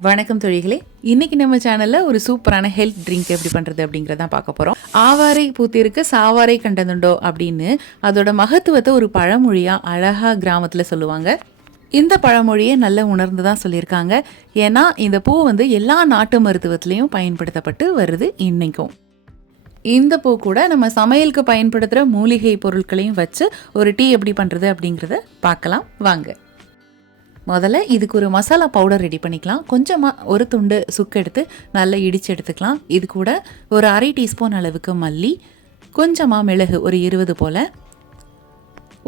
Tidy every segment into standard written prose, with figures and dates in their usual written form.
வணக்கம் தொழிகளே. இன்னைக்கு நம்ம சேனல்ல ஒரு சூப்பரான ஹெல்த் ட்ரிங்க் எப்படி பண்றது அப்படிங்கறத பார்க்க போறோம். ஆவாரை பூத்திருக்கு சாவாரை கண்டதுண்டோ அப்படின்னு அதோட மகத்துவத்தை ஒரு பழமொழியா அழகா கிராமத்துல சொல்லுவாங்க. இந்த பழமொழியை நல்ல உணர்ந்து தான் சொல்லியிருக்காங்க. ஏன்னா இந்த பூ எல்லா நாட்டு மருத்துவத்திலையும் பயன்படுத்தப்பட்டு வருது இன்னைக்கும். இந்த பூ கூட நம்ம சமையலுக்கு பயன்படுத்துகிற மூலிகை பொருட்களையும் வச்சு ஒரு டீ எப்படி பண்ணுறது அப்படிங்கிறத பார்க்கலாம் வாங்க. முதல்ல இதுக்கு ஒரு மசாலா பவுடர் ரெடி பண்ணிக்கலாம். கொஞ்சமாக ஒரு துண்டு சுக்கு எடுத்து நல்லா இடித்து எடுத்துக்கலாம். இது கூட ஒரு அரை டீஸ்பூன் அளவுக்கு மல்லி, கொஞ்சமாக மிளகு ஒரு 20 போல்,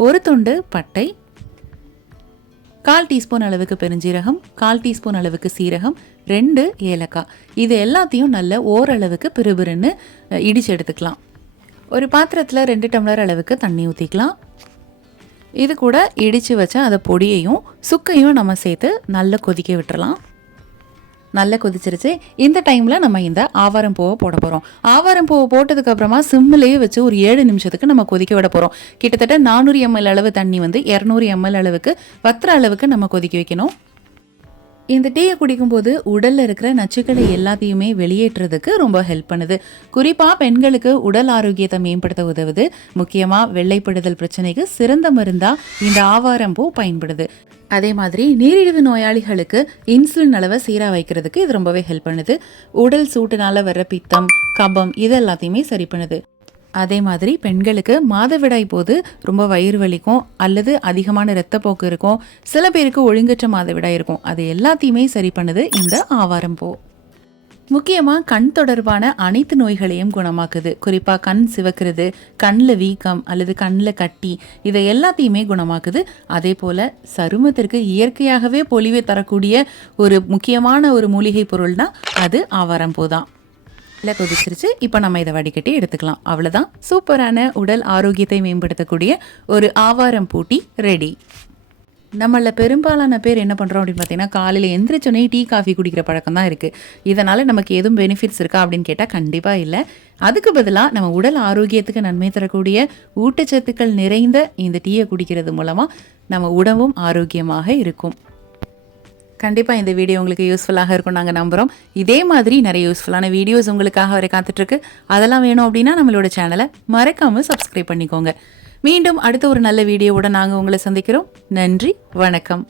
ஒரு துண்டு பட்டை, 1/4 டீஸ்பூன் அளவுக்கு பெருஞ்சீரகம், 1/4 டீஸ்பூன் அளவுக்கு சீரகம், 2 ஏலக்காய். இது எல்லாத்தையும் நல்ல ஓரளவுக்கு பிறுபிறுன்னு இடித்து எடுத்துக்கலாம். ஒரு பாத்திரத்தில் 2 டம்ளர் அளவுக்கு தண்ணி ஊற்றிக்கலாம். இது கூட இடித்து வச்ச அந்த பொடியையும் சுக்கையும் நம்ம சேர்த்து நல்லா கொதிக்க விட்டுறலாம். நல்லா கொதிச்சிருச்சு. இந்த டைமில் நம்ம இந்த ஆவாரம் பூவை போட போகிறோம். ஆவாரம் பூவை போட்டதுக்கப்புறமா சிம்மிலேயே வச்சு ஒரு 7 நிமிஷத்துக்கு நம்ம கொதிக்க விட போகிறோம். கிட்டத்தட்ட 400 ml அளவு தண்ணி 200 ml அளவுக்கு வத்துற அளவுக்கு நம்ம கொதிக்க வைக்கணும். இந்த டீயை குடிக்கும்போது உடலில் இருக்கிற நச்சுக்களை எல்லாத்தையுமே வெளியேற்றுறதுக்கு ரொம்ப ஹெல்ப் பண்ணுது. குறிப்பாக பெண்களுக்கு உடல் ஆரோக்கியத்தை மேம்படுத்த உதவுது. முக்கியமாக வெள்ளைப்படுதல் பிரச்சனைக்கு சிறந்த மருந்தாக இந்த ஆவாரம் பூ பயன்படுது. அதே மாதிரி நீரிழிவு நோயாளிகளுக்கு இன்சுலின் அளவை சீராக வைக்கிறதுக்கு இது ரொம்பவே ஹெல்ப் பண்ணுது. உடல் சூட்டுனால வர்ற பித்தம், கபம் இது எல்லாத்தையுமே சரி பண்ணுது. அதே மாதிரி பெண்களுக்கு மாதவிடாய் போது ரொம்ப வயிறு வலிக்கும் அல்லது அதிகமான இரத்தப்போக்கு இருக்கும். சில பேருக்கு ஒழுங்கற்ற மாதவிடாய் இருக்கும். அது எல்லாத்தையுமே சரி பண்ணுது இந்த ஆவாரம் பூ. முக்கியமாக கண் தொடர்பான அனைத்து நோய்களையும் குணமாக்குது. குறிப்பாக கண் சிவக்கிறது, கண்ணில் வீக்கம் அல்லது கண்ணில் கட்டி இதை எல்லாத்தையுமே குணமாக்குது. அதே போல் சருமத்திற்கு இயற்கையாகவே பொலிவை தரக்கூடிய ஒரு முக்கியமான ஒரு மூலிகை பொருள்னா அது ஆவாரம் பூ தான். கொதிச்சிருச்சு. இப்போ நம்ம இதை வடிகட்டி எடுத்துக்கலாம். அவ்வளோதான், சூப்பரான உடல் ஆரோக்கியத்தை மேம்படுத்தக்கூடிய ஒரு ஆவாரம் பூட்டி ரெடி. நம்மள பெரும்பாலான பேர் என்ன பண்ணுறோம் அப்படின்னு பார்த்தீங்கன்னா, காலையில் எந்திரிச்சோன்னே டீ காஃபி குடிக்கிற பழக்கம் தான் இருக்குது. இதனால் நமக்கு எதுவும் பெனிஃபிட்ஸ் இருக்கா அப்படின்னு கேட்டால் கண்டிப்பாக இல்லை. அதுக்கு பதிலாக நம்ம உடல் ஆரோக்கியத்துக்கு நன்மை தரக்கூடிய ஊட்டச்சத்துக்கள் நிறைந்த இந்த டீயை குடிக்கிறது மூலமாக நம்ம உடம்பும் ஆரோக்கியமாக இருக்கும். கண்டிப்பாக இந்த வீடியோ உங்களுக்கு யூஸ்ஃபுல்லாக இருக்கும் நாங்கள் நம்புகிறோம். இதே மாதிரி நிறைய யூஸ்ஃபுல்லான வீடியோஸ் உங்களுக்காக வரை காத்துட்ருக்கு. அதெல்லாம் வேணும் அப்படின்னா நம்மளோட சேனலை மறக்காமல் சப்ஸ்கிரைப் பண்ணிக்கோங்க. மீண்டும் அடுத்த ஒரு நல்ல வீடியோவோட நாங்கள் உங்களை சந்திக்கிறோம். நன்றி, வணக்கம்.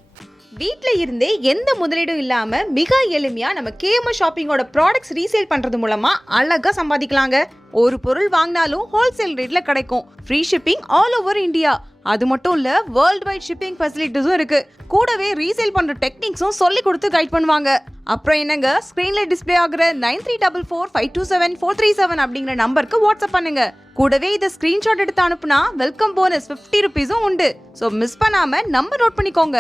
வீட்டில் இருந்தே எந்த முதலீடும் இல்லாமல் மிக எளிமையாக நம்ம கேஎம்எஸ் ஷாப்பிங்கோட ப்ராடக்ட்ஸ் ரீசேல் பண்ணுறது மூலமாக அழகாக சம்பாதிக்கலாங்க. ஒரு பொருள் வாங்கினாலும் ஹோல்சேல் ரேட்டில் கிடைக்கும். Free shipping all over India. அது மட்டும் இல்லை, வேர்ல்டு வைட் ஷிப்பிங் ஃபெசிலிட்டிஸும் இருக்கு. கூடவே ரீசேல் பண்ணுற டெக்னிக்ஸும் சொல்லி கொடுத்து கைட் பண்ணுவாங்க. அப்புறம் என்னங்க, ஸ்க்ரீனில் டிஸ்பிளே ஆகிற 9344527437 அப்படிங்கிற நம்பருக்கு வாட்ஸ்அப் பண்ணுங்க. கூடவே இதை ஸ்க்ரீன்ஷாட் எடுத்து அனுப்புனா வெல்கம் போனஸ் 50 ரூபீஸும் உண்டு. ஸோ மிஸ் பண்ணாமல் நம்பர் நோட் பண்ணிக்கோங்க.